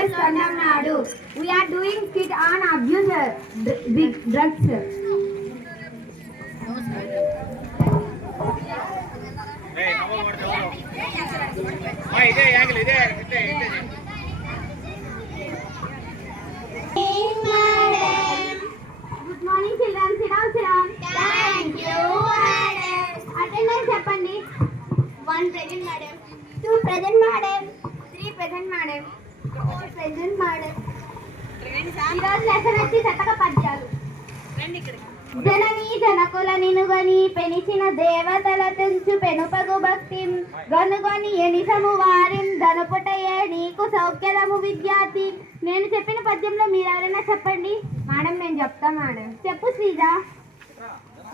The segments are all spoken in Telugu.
Yes, Tamil Nadu. We are doing skit on abuse big drugs. Good morning, children. Sit down, sit down. Thank you, madam. Attendance చెప్పండి. 1 present, madam. 2 present, madam. 3 present, madam. 4 present, madam. ఈరోజు లెసన్ వచ్చి శతక పద్యాలు. జనని జనకుల నినుగని పెనిచిన దేవతల తెంచు పెనుపగు భక్తి గనుగొని ఎనిసము వారిం ధనుపుటయే నీకు సౌఖ్యదము విద్యార్థి. నేను చెప్పిన పద్యంలో మీరు ఎవరైనా చెప్పండి. మేడం నేను చెప్తా మేడం. చెప్పు శ్రీజ.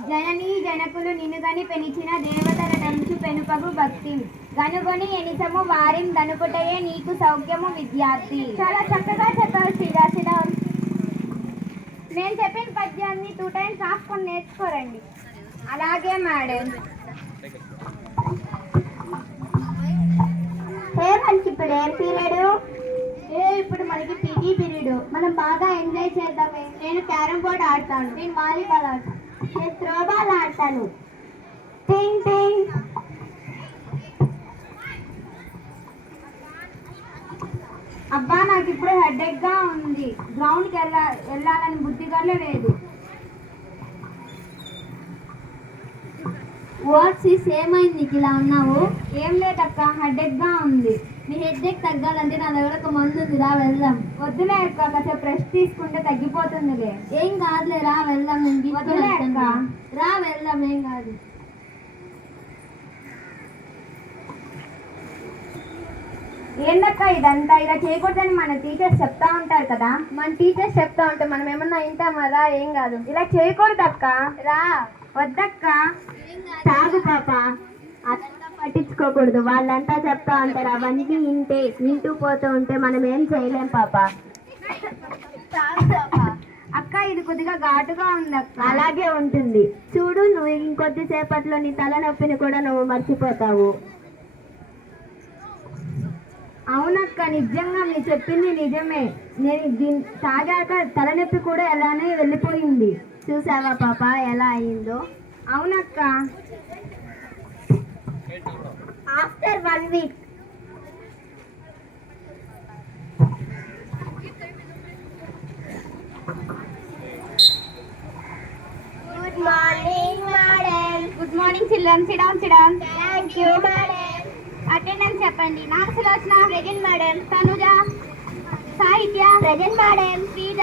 జనని జనకులు నినుగని పెనిచిన దేవతల తెంచు పెనుపగు భక్తి గనుగొని ఎనిసము వారిం ధనుపుటయే నీకు సౌఖ్యము విద్యార్థి. చాలా చక్కగా చెప్పారు శ్రీజ. నేను చెప్పిన పద్యాన్ని 2 times రాసుకొని నేర్చుకోరండి. అలాగే మేడం. మనకి ఇప్పుడు ఏం పీరియడ్? ఇప్పుడు మనకి పీటీ పీరియడ్. మనం బాగా ఎంజాయ్ చేద్దామే. నేను క్యారమ్ బోర్డ్ ఆడతాను. నేను వాలీబాల్ ఆడతాను. నేను త్రోబాల్ ఆడతాను. టింగ్ టింగ్. అబ్బా నాకు ఇప్పుడు హెడేక్ గా ఉంది. గ్రౌండ్కి వెళ్ళాలని బుద్ధిగానే లేదు. వాట్స్ ఏమైంది నీకు ఇలా ఉన్నావు? ఏం లేదక్క, హెడేక్ గా ఉంది. నీ హెడ్ఏక్ తగ్గాలంటే నా దగ్గర ఒక మందు ఉంది, రా వెళ్దాం. వద్దులే అక్క, కాసేపు రెస్ట్ తీసుకుంటే తగ్గిపోతుందిలే. ఏం కాదులే, రా వెళ్దాం. వద్దులే అక్క, రా వెళ్దాం, ఏం కాదు. ఏందక్క ఇదంతా? ఇలా చేయకూడదని మన టీచర్స్ చెప్తా ఉంటారు కదా. మన టీచర్స్ చెప్తా ఉంటే మనం ఏమన్నా వింటామా? రా, ఏం కాదు. ఇలా చేయకూడదు అక్క. రా. వద్దక్క. తాగు పాప, అదంతా పట్టించుకోకూడదు. వాళ్ళంతా చెప్తా ఉంటారు, అవన్నీ వింటూ పోతూ ఉంటే మనం ఏం చేయలేం పాప. అక్క ఇది కొద్దిగా ఘాటుగా ఉంది అక్క. అలాగే ఉంటుంది. చూడు, నువ్వు ఇంకొద్దిసేపట్లో నీ తలనొప్పిని కూడా నువ్వు మర్చిపోతావు. అవునక్క, నిజంగా మీరు చెప్పింది నిజమే. నేను తాగాక తలనొప్పి కూడా ఎలానే వెళ్ళిపోయింది. చూసావా పాప ఎలా అయిందో? అవునక్క. After 1 week. Good morning, madam. Good morning children. SIT down, SIT down. Thank you, madam. Attendance చెప్పండి. నాకు సులోచన. Present, madam. తనుజ. సాహిత్య. Present, madam. Sreeja.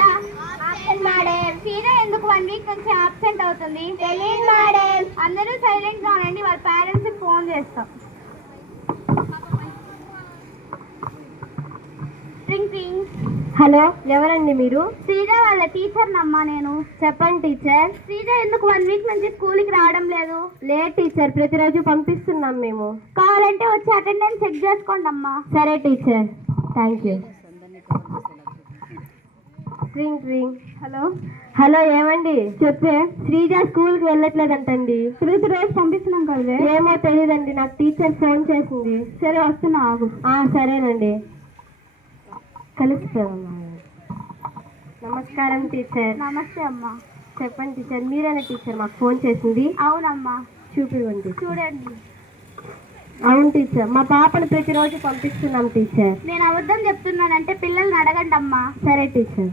Absent, madam. Sreeja ఎందుకు 1 week నుంచి అబ్సెంట్ అవుతుంది? తెలియదు, madam. అందరూ సైలెంట్ గా ఉండండి, వాళ్ళ పేరెంట్స్ కి ఫోన్ చేస్తాం. ట్రింగ్ ట్రింగ్. హలో, ఎవరండి మీరు? శ్రీజ వాళ్ళ టీచర్ నమ్మా నేను. చెప్పండి టీచర్. శ్రీజ ఎందుకు 1 week నుంచి స్కూల్కి రావడం లేదు? లేదు టీచర్, ప్రతిరోజు పంపిస్తున్నాం మేము. కావాలంటే వచ్చి అటెండెన్స్ చెక్ చేసుకోండి అమ్మా. సరే టీచర్, థ్యాంక్ యూ. ట్రింగ్ ట్రింగ్. హలో. హలో, ఏమండి? చెప్పే. శ్రీజ స్కూల్కి వెళ్ళట్లేదంటండి. ప్రతిరోజు పంపిస్తున్నాం కదా. ఏమో తెలియదండి, నాకు టీచర్ ఫోన్ చేసింది. సరే వస్తున్నా, ఆగు. సరేనండి. కలుస్తున్నాను. నమస్కారం టీచర్. నమస్తే అమ్మా. చెప్పండి టీచర్, మీరేనా టీచర్ మాకు ఫోన్ చేసింది? అవునమ్మా. చూపివ్వండి. చూడండి. అవును టీచర్, మా పాపను ప్రతిరోజు పంపిస్తున్నాం టీచర్. నేను అబద్ధం చెప్తున్నానంటే పిల్లల్ని అడగండి అమ్మా. సరే టీచర్.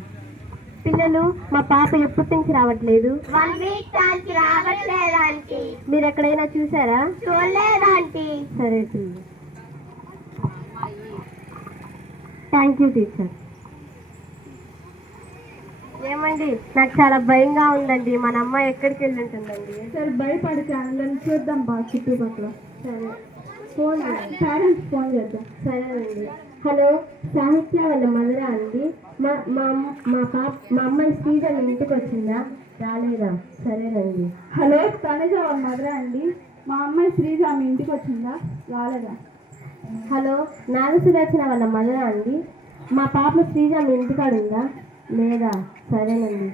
పిల్లలు, మా పాప ఎప్పటి నుంచి రావట్లేదు? 1 week నుంచి రావట్లేదాంటి. మీరు ఎక్కడైనా చూసారా? చూడలేదాంటి. సరే టీచర్. Thank you teacher. ఏమండి, నాకు చాలా భయంగా ఉందండి. మన అమ్మాయి ఎక్కడికి వెళ్ళి ఉంటుందండి? సరే భయపడితే అందరిని చూద్దాం బా చుట్టుపక్కల. సరే, ఫోన్ పేరెంట్స్ ఫోన్ చేద్దాం. సరేనండి. హలో, సాహిత్య వాళ్ళ మదరా అండి? మా అమ్మాయి శ్రీజ మీ ఇంటికి వచ్చిందా? రాలేదా? సరేనండి. హలో, తనుజ వాళ్ళ మదరా అండి? మా అమ్మాయి శ్రీజ మీ ఇంటికి వచ్చిందా? రాలేదా? హలో, నాగసుదర్శన వాళ్ళ మదరా అండి? మా పాప శ్రీజ మీ ఇంటికాడ ఉందా? లేదా? సరేనండి.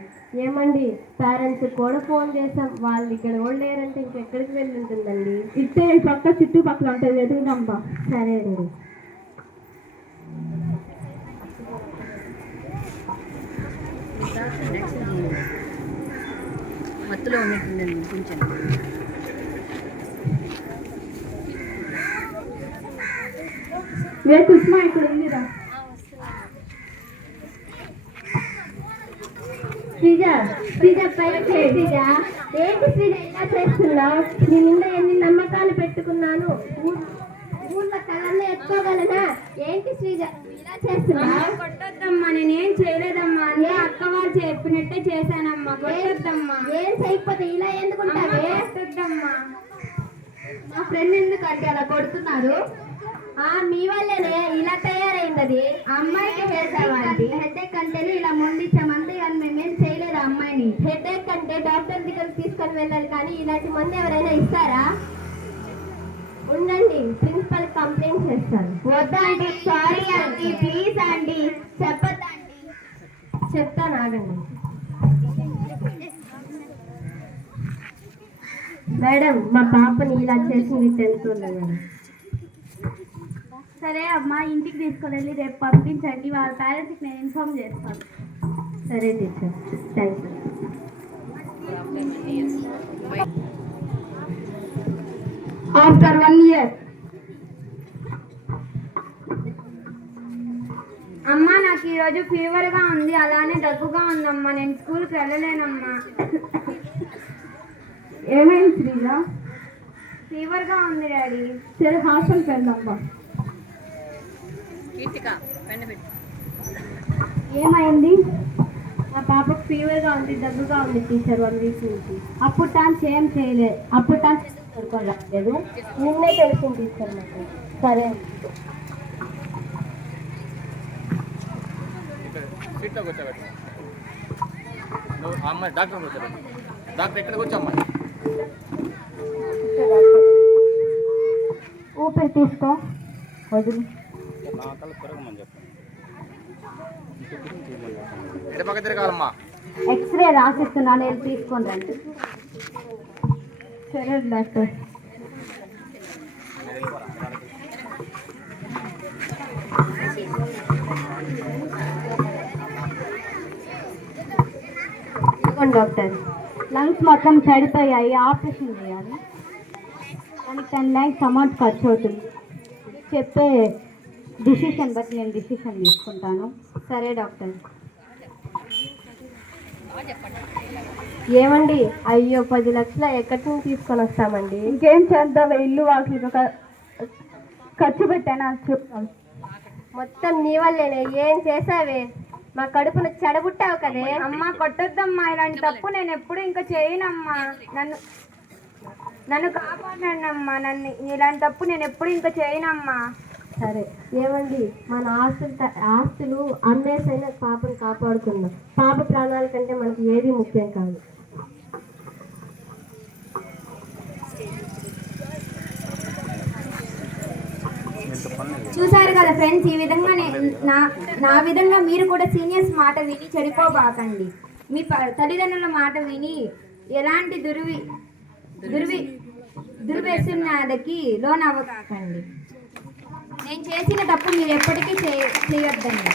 ఏమండి, పేరెంట్స్ కూడా ఫోన్ చేసాం, వాళ్ళు ఇక్కడ కూడా లేరంటే ఇంకెక్కడికి వెళ్ళి ఉంటుందండి? ఇట్టే పక్క చుట్టుపక్కల ఉంటుంది, ఎదుగుదాం బా. సరే అండి. మత్తులో ఉన్నట్టుండండి కొంచెం. కుస్మా ఇక్కడ ఉందిరా. శ్రీజ శ్రీజ పైకి శ్రీజ, ఏంటి శ్రీజ ఇలా చేస్తున్నావు? నీ మీద ఎన్ని నమ్మకాలు పెట్టుకున్నాను, ఊళ్ళో తలల్లో ఎత్తుకోగలనా? ఏంటి శ్రీజ ఇలా చేస్తున్నావు? కొట్టొద్దమ్మా, నేనేం చేయలేదమ్మా, అన్నీ అక్క వాళ్ళు చెప్పినట్టే చేశానమ్మా. కొట్టొద్దమ్మా. ఏం చేయకపోతే ఇలా ఎందుకుంటావే? కొట్టొద్దమ్మా. మా ఫ్రెండ్ ఎందుకంటే అలా కొడుతున్నారు? మీ వల్లనే ఇలా తయారైంది. అది అమ్మాయికి వేసామండి. హెడేక్ అంటేనే ఇలా మొండిచ్చామంతే కానీ మేమేం చేయలేదు. అమ్మాయిని హెడేక్ అంటే డాక్టర్ దగ్గరికి తీసుకొని వెళ్ళాలి, కానీ ఇలాంటి మంది ఎవరైనా ఇస్తారా? ఉండండి, ప్రిన్సిపల్ కంప్లైంట్ చేస్తాను. వద్దండి, సారీ అండి, ప్లీజ్ అండి, చెప్పొద్దండి. చెప్తాను, ఆగండి. మేడం, మా పాపని ఇలా చేసింది తెలుసుకోలేదు మేడం. సరే అమ్మా, ఇంటికి తీసుకొని రేపు పంపించండి. వాళ్ళ పేరెంట్స్కి నేను ఇన్ఫార్మ్ చేస్తాను. సరే teacher, thank you. After 1 year. అమ్మా, నాకు ఈరోజు ఫీవర్గా ఉంది, అలానే దగ్గుగా ఉందమ్మా. నేను స్కూల్కి వెళ్ళలేనమ్మా. ఏమైంది శ్రీజ? ఫీవర్గా ఉంది డాడీ. సరే హాస్టల్కి వెళ్దామ్మా. ఏమైంది? మా పాపకు ఫీవర్గా ఉంది, దగ్గుగా ఉంది టీచర్ 1 week నుంచి. అప్పుడు టాన్స్ ఏం చేయలేదు, అప్పుడు టాన్స్ పడుకోలేదు, నిన్నే తెలిసింది టీచర్ నాకు. సరే అమ్మాయి డాక్టర్ కూర్చోబెట్టు. డాక్టర్ ఎక్కడికి వచ్చి అమ్మాయి ఊపిరి తీసుకో, వదిలి. నా కళ్ళు తిరగమని చెప్పండి. ఎడ పక్క తిరగాలమ్మా. ఎక్స్రే రాసిస్తున్నాను, నేను తీసుకొని రండి. సరే డాక్టర్. డాక్టర్, లంగ్స్ మొత్తం చెడిపోయాయి, ఆపరేషన్ చేయాలి. దానికి 10 lakhs అమౌంట్ ఖర్చు అవుతుంది. చెప్పే డిసిషన్ బట్టి నేను డిసిషన్ తీసుకుంటాను. సరే డాక్టర్. ఏమండి, అయ్యో 10 లక్షలు ఎక్కడి నుంచి తీసుకొని వస్తామండి? ఇంకేం చేద్దాం, ఇల్లు వాకిలు ఖర్చు పెట్టానా చెప్తాను. మొత్తం నీ వల్లేనే. ఏం చేసావే? మా కడుపును చెడబుట్టావు కదే. అమ్మా, కొట్టొద్దమ్మా, ఇలాంటి తప్పు నేను ఎప్పుడు ఇంకా చేయనమ్మా. నన్ను కాపాడండి, నన్ను ఇలాంటి తప్పు నేను ఎప్పుడు ఇంకా చేయనమ్మా. సరే ఏమండి, మన ఆస్తులు అమ్మేసైనా పాపను కాపాడుకుందాం. పాప ప్రాణాల కంటే మనకి ఏది ముఖ్యం కాదు. చూసారు కదా ఫ్రెండ్స్, ఈ విధంగా నా విధంగా మీరు కూడా సీనియర్స్ మాట విని చెడిపోబాకండి. మీ తల్లిదండ్రుల మాట విని ఎలాంటి దుర్వ్యసనాలకి లోన్ అవ్వకండి. నేను చేసిన తప్పు మీరు ఎప్పటికీ చేయొద్దండి.